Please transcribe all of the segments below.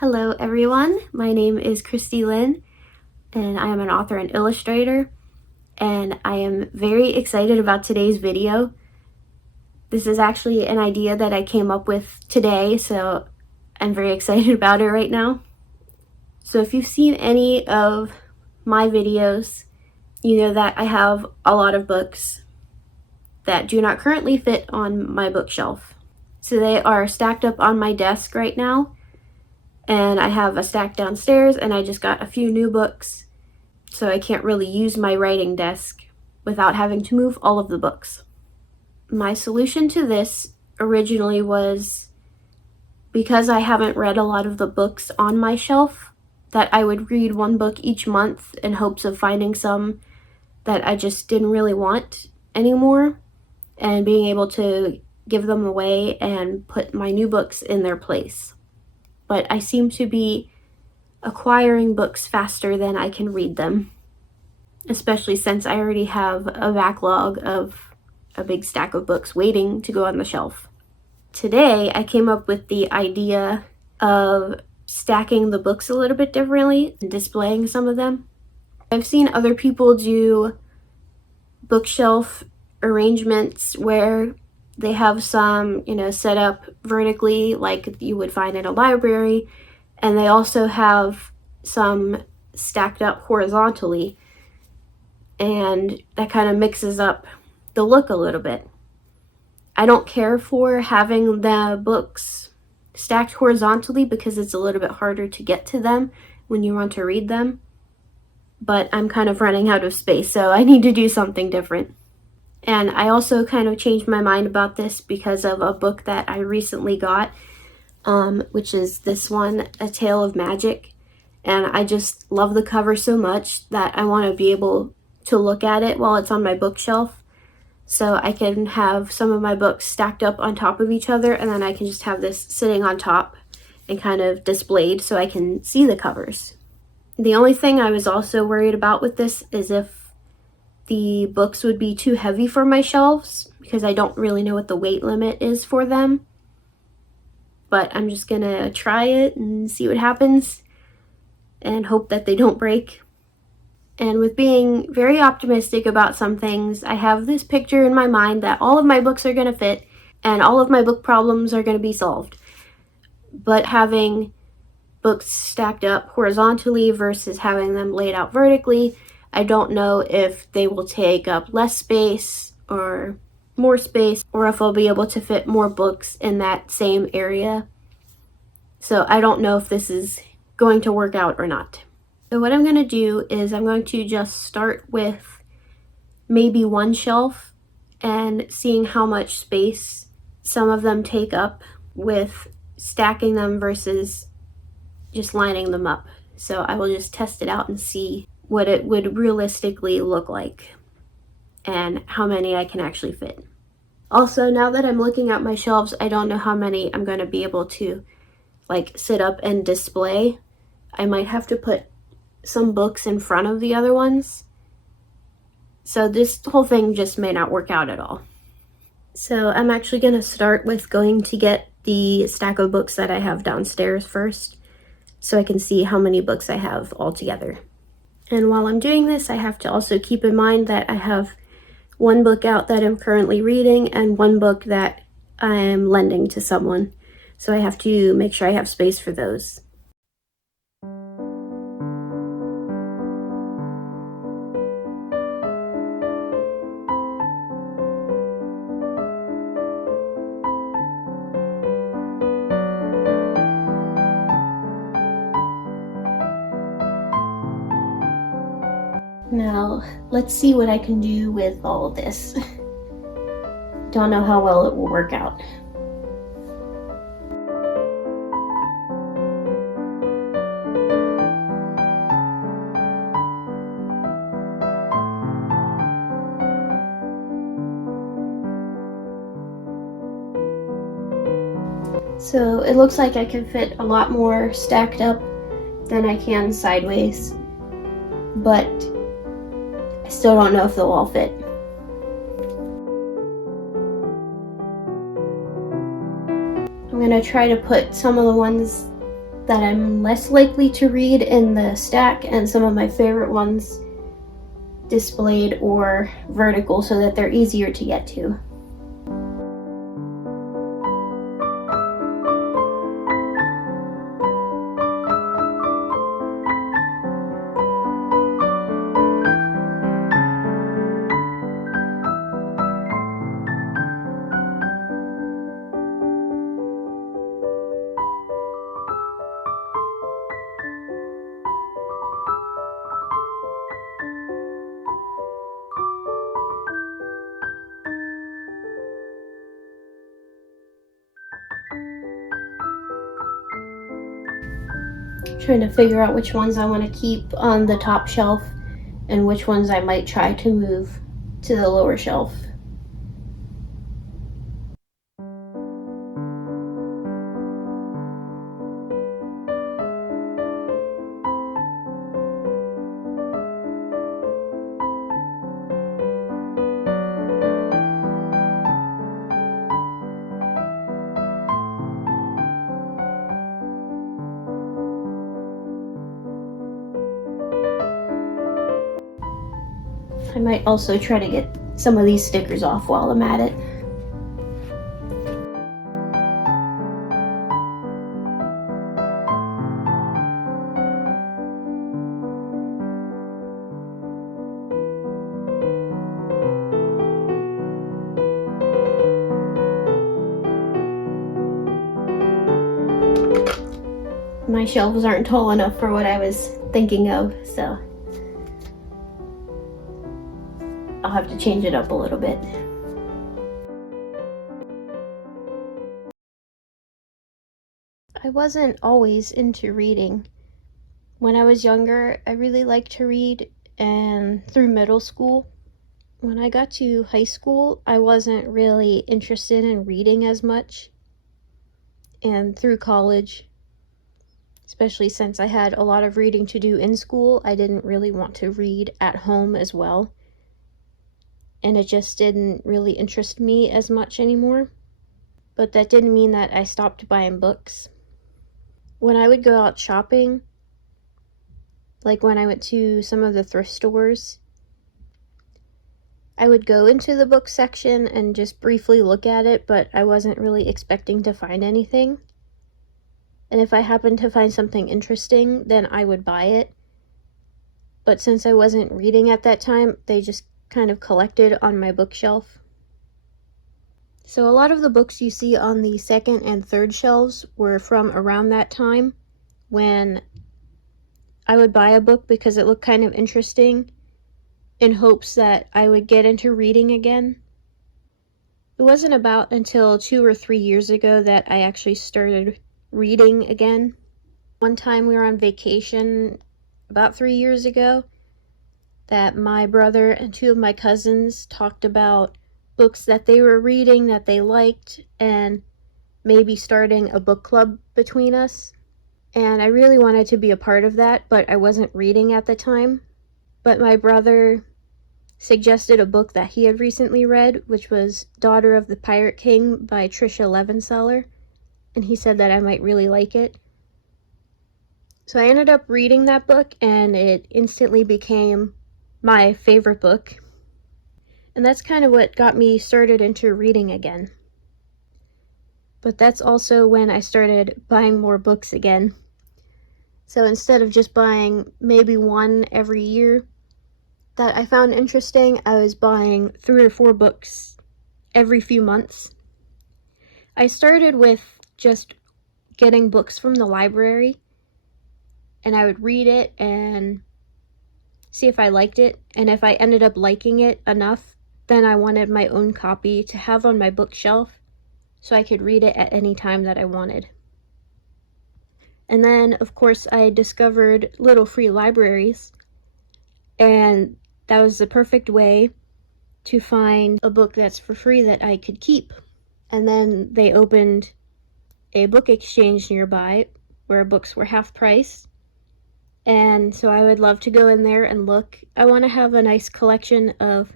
Hello everyone, my name is Christy Lynn and I am an author and illustrator, and I am very excited about today's video. This is actually an idea that I came up with today, so I'm very excited about it right now. So if you've seen any of my videos, you know that I have a lot of books that do not currently fit on my bookshelf. So they are stacked up on my desk right now. And I have a stack downstairs, and I just got a few new books, so I can't really use my writing desk without having to move all of the books. My solution to this originally was, because I haven't read a lot of the books on my shelf, that I would read one book each month in hopes of finding some that I just didn't really want anymore, and being able to give them away and put my new books in their place. But I seem to be acquiring books faster than I can read them, especially since I already have a backlog of a big stack of books waiting to go on the shelf. Today, I came up with the idea of stacking the books a little bit differently and displaying some of them. I've seen other people do bookshelf arrangements where they have some, set up vertically like you would find in a library, and they also have some stacked up horizontally, and that kind of mixes up the look a little bit. I don't care for having the books stacked horizontally because it's a little bit harder to get to them when you want to read them, but I'm kind of running out of space, so I need to do something different. And I also kind of changed my mind about this because of a book that I recently got, which is this one, A Tale of Magic. And I just love the cover so much that I want to be able to look at it while it's on my bookshelf. So I can have some of my books stacked up on top of each other, and then I can just have this sitting on top and kind of displayed so I can see the covers. The only thing I was also worried about with this is if the books would be too heavy for my shelves, because I don't really know what the weight limit is for them. But I'm just gonna try it and see what happens and hope that they don't break. And with being very optimistic about some things, I have this picture in my mind that all of my books are gonna fit and all of my book problems are gonna be solved. But having books stacked up horizontally versus having them laid out vertically, I don't know if they will take up less space or more space, or if I'll be able to fit more books in that same area. So I don't know if this is going to work out or not. So what I'm going to do is I'm going to just start with maybe one shelf and seeing how much space some of them take up with stacking them versus just lining them up. So I will just test it out and see what it would realistically look like and how many I can actually fit. Also, now that I'm looking at my shelves, I don't know how many I'm going to be able to sit up and display. I might have to put some books in front of the other ones. So this whole thing just may not work out at all. So I'm actually going to start with going to get the stack of books that I have downstairs first, so I can see how many books I have all together. And while I'm doing this, I have to also keep in mind that I have one book out that I'm currently reading and one book that I am lending to someone. So I have to make sure I have space for those. Now, let's see what I can do with all of this. Don't know how well it will work out. So it looks like I can fit a lot more stacked up than I can sideways, but I still don't know if they'll all fit. I'm gonna try to put some of the ones that I'm less likely to read in the stack, and some of my favorite ones displayed or vertical so that they're easier to get to. Trying to figure out which ones I want to keep on the top shelf and which ones I might try to move to the lower shelf. I might also try to get some of these stickers off while I'm at it. My shelves aren't tall enough for what I was thinking of, so I'll have to change it up a little bit. I wasn't always into reading. When I was younger, I really liked to read, and through middle school. When I got to high school, I wasn't really interested in reading as much. And through college, especially since I had a lot of reading to do in school, I didn't really want to read at home as well. And it just didn't really interest me as much anymore. But that didn't mean that I stopped buying books. When I would go out shopping, like when I went to some of the thrift stores, I would go into the book section and just briefly look at it, but I wasn't really expecting to find anything. And if I happened to find something interesting, then I would buy it. But since I wasn't reading at that time, they just kind of collected on my bookshelf. So a lot of the books you see on the second and third shelves were from around that time, when I would buy a book because it looked kind of interesting in hopes that I would get into reading again. It wasn't about until 2 or 3 years ago that I actually started reading again. One time we were on vacation about 3 years ago that my brother and 2 of my cousins talked about books that they were reading that they liked and maybe starting a book club between us. And I really wanted to be a part of that, but I wasn't reading at the time. But my brother suggested a book that he had recently read, which was Daughter of the Pirate King by Trisha Levenseller, and he said that I might really like it. So I ended up reading that book, and it instantly became my favorite book. And that's kind of what got me started into reading again. But that's also when I started buying more books again. So instead of just buying maybe one every year that I found interesting, I was buying 3 or 4 books every few months. I started with just getting books from the library, and I would read it and see if I liked it, and if I ended up liking it enough, then I wanted my own copy to have on my bookshelf so I could read it at any time that I wanted. And then, of course, I discovered little free libraries, and that was the perfect way to find a book that's for free that I could keep. And then they opened a book exchange nearby where books were half price, and so I would love to go in there and look. I want to have a nice collection of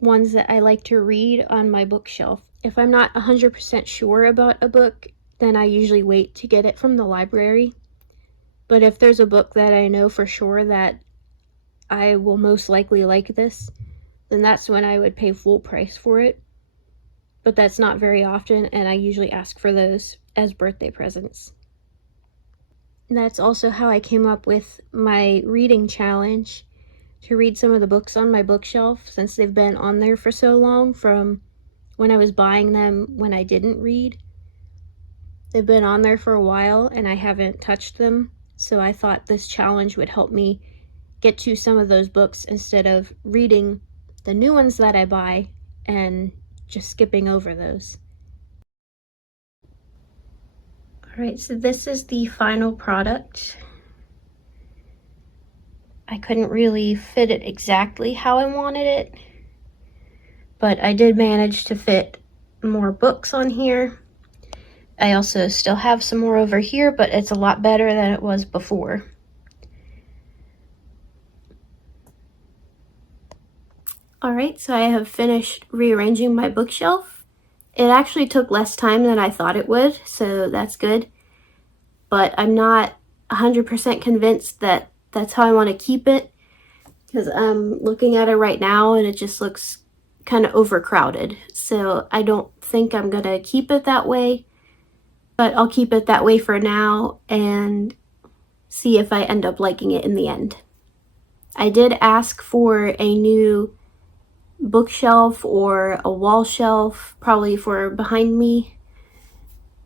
ones that I like to read on my bookshelf. If I'm not 100% sure about a book, then I usually wait to get it from the library. But if there's a book that I know for sure that I will most likely like this, then that's when I would pay full price for it. But that's not very often, and I usually ask for those as birthday presents. And that's also how I came up with my reading challenge, to read some of the books on my bookshelf since they've been on there for so long, from when I was buying them when I didn't read. They've been on there for a while and I haven't touched them, so I thought this challenge would help me get to some of those books instead of reading the new ones that I buy and just skipping over those. Alright, so this is the final product. I couldn't really fit it exactly how I wanted it, but I did manage to fit more books on here. I also still have some more over here, but it's a lot better than it was before. Alright, so I have finished rearranging my bookshelf. It actually took less time than I thought it would, so that's good. But I'm not 100% convinced that that's how I want to keep it, because I'm looking at it right now and it just looks kind of overcrowded. So I don't think I'm going to keep it that way, but I'll keep it that way for now and see if I end up liking it in the end. I did ask for a new bookshelf or a wall shelf, probably for behind me,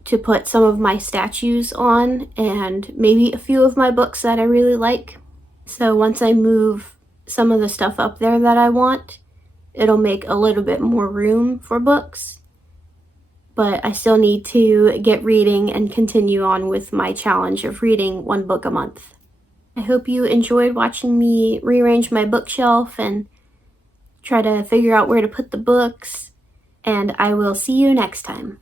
to put some of my statues on and maybe a few of my books that I really like. So once I move some of the stuff up there that I want, it'll make a little bit more room for books. But I still need to get reading and continue on with my challenge of reading one book a month. I hope you enjoyed watching me rearrange my bookshelf and try to figure out where to put the books, and I will see you next time.